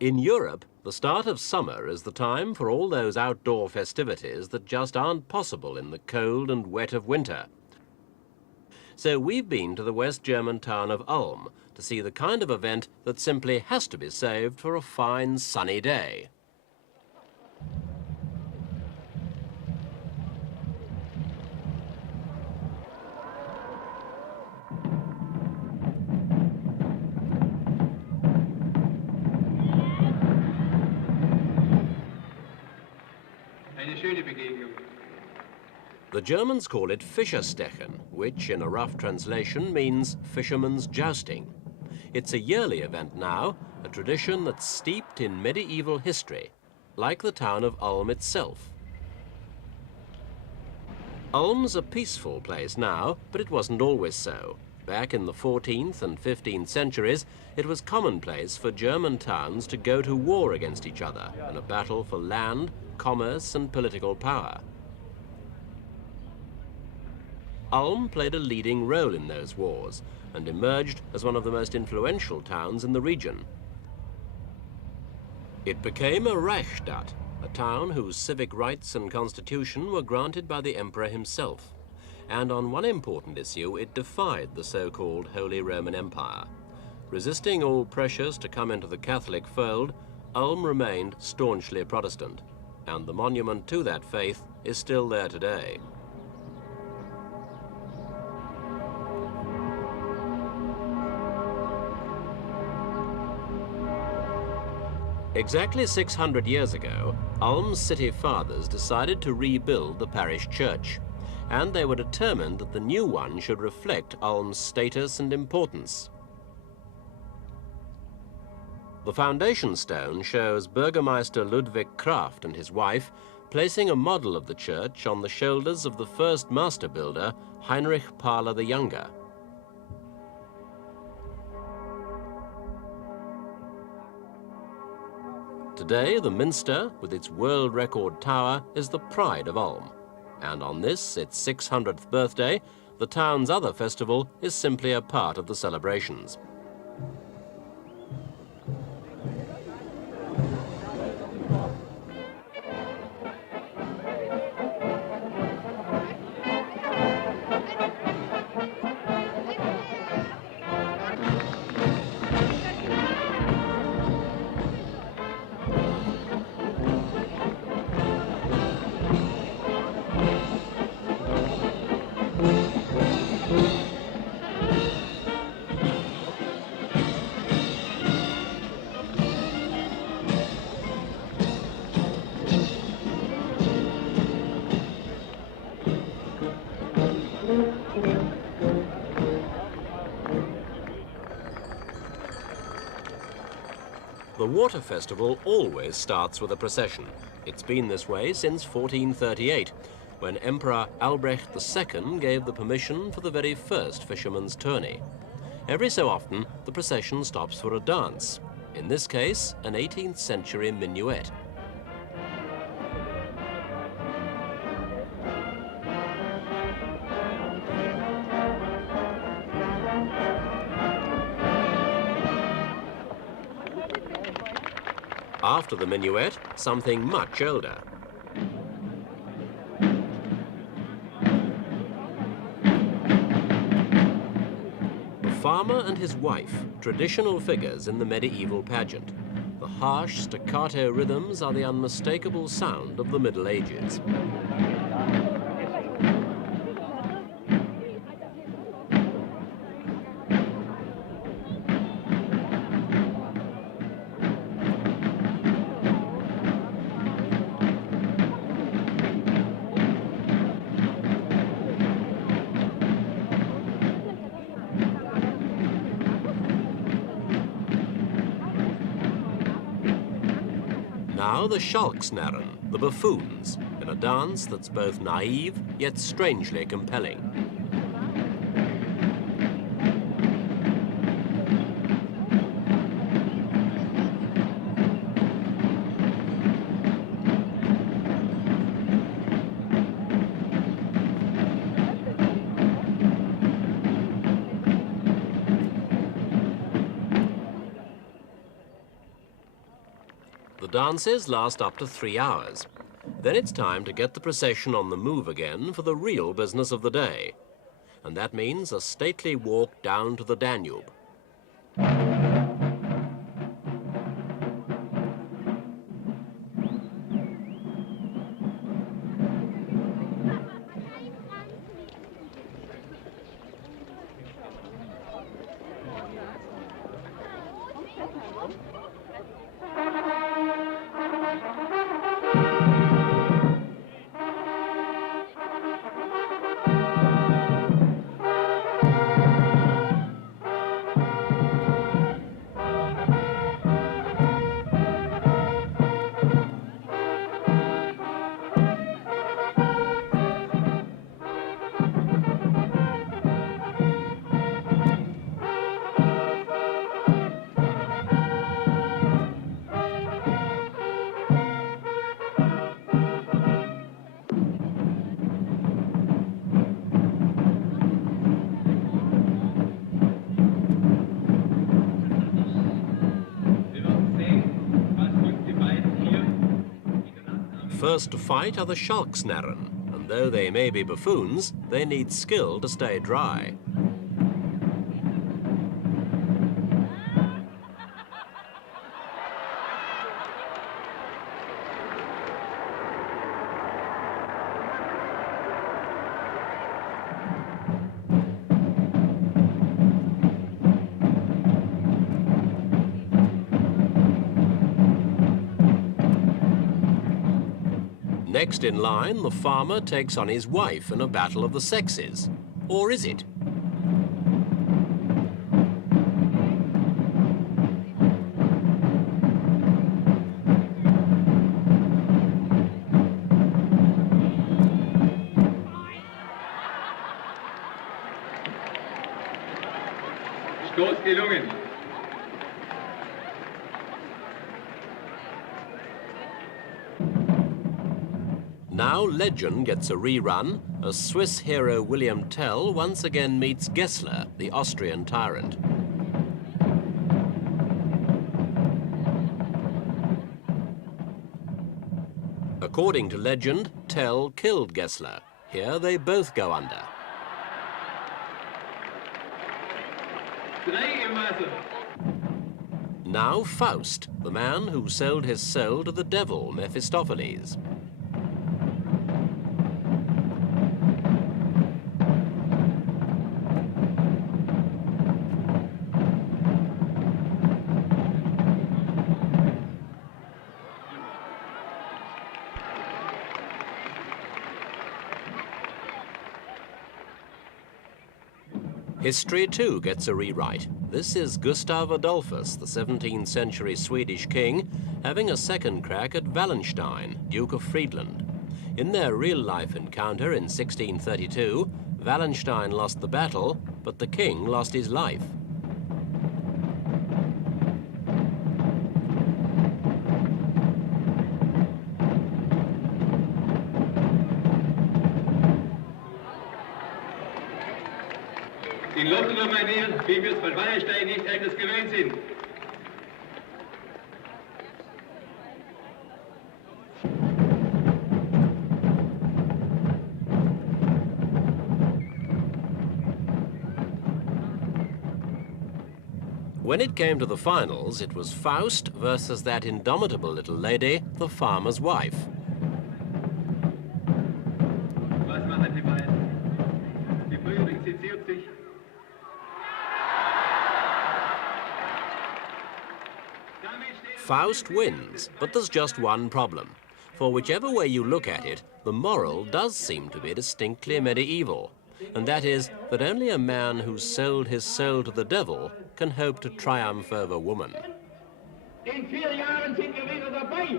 In Europe, the start of summer is the time for all those outdoor festivities that just aren't possible in the cold and wet of winter. So we've been to the West German town of Ulm to see the kind of event that simply has to be saved for a fine sunny day. The Germans call it Fischerstechen, which in a rough translation means fisherman's jousting. It's a yearly event now, a tradition that's steeped in medieval history, like the town of Ulm itself. Ulm's a peaceful place now, but it wasn't always so. Back in the 14th and 15th centuries, it was commonplace for German towns to go to war against each other in a battle for land, commerce and political power. Ulm played a leading role in those wars and emerged as one of the most influential towns in the region. It became a Reichsstadt, a town whose civic rights and constitution were granted by the emperor himself. And on one important issue, it defied the so-called Holy Roman Empire. Resisting all pressures to come into the Catholic fold, Ulm remained staunchly Protestant, and the monument to that faith is still there today. Exactly 600 years ago, Ulm's city fathers decided to rebuild the parish church, and they were determined that the new one should reflect Ulm's status and importance. The foundation stone shows Burgermeister Ludwig Kraft and his wife placing a model of the church on the shoulders of the first master builder, Heinrich Pahler the Younger. Today, the Minster, with its world record tower, is the pride of Ulm. And on this, its 600th birthday, the town's other festival is simply a part of the celebrations. The water festival always starts with a procession. It's been this way since 1438, when Emperor Albrecht II gave the permission for the very first fisherman's tourney. Every so often, the procession stops for a dance, in this case, an 18th century minuet. After the minuet, something much older. The farmer and his wife, traditional figures in the medieval pageant. The harsh staccato rhythms are the unmistakable sound of the Middle Ages. Now the Schalksnarren, the buffoons, in a dance that's both naive yet strangely compelling. The dances last up to 3 hours. Then it's time to get the procession on the move again for the real business of the day. And that means a stately walk down to the Danube. First to fight are the Schalksnarren, and though they may be buffoons, they need skill to stay dry. Next in line, the farmer takes on his wife in a battle of the sexes. Or is it? Stoß gelungen. Now legend gets a rerun as Swiss hero William Tell once again meets Gessler, the Austrian tyrant. According to legend, Tell killed Gessler. Here they both go under. Now Faust, the man who sold his soul to the devil, Mephistopheles. History too gets a rewrite. This is Gustav Adolphus, the 17th century Swedish king, having a second crack at Wallenstein, Duke of Friedland. In their real-life encounter in 1632, Wallenstein lost the battle, but the king lost his life. In Lotto, meine Herren, wie wir es von Wallenstein nicht anders gewöhnt sind. When it came to the finals, it was Faust versus that indomitable little lady, the farmer's wife. Was machen die beiden? Die Brüderin seziert sich. Faust wins, but there's just one problem. For whichever way you look at it, the moral does seem to be distinctly medieval. And that is that only a man who's sold his soul to the devil can hope to triumph over woman. In 4 Jahren sind wir wieder dabei.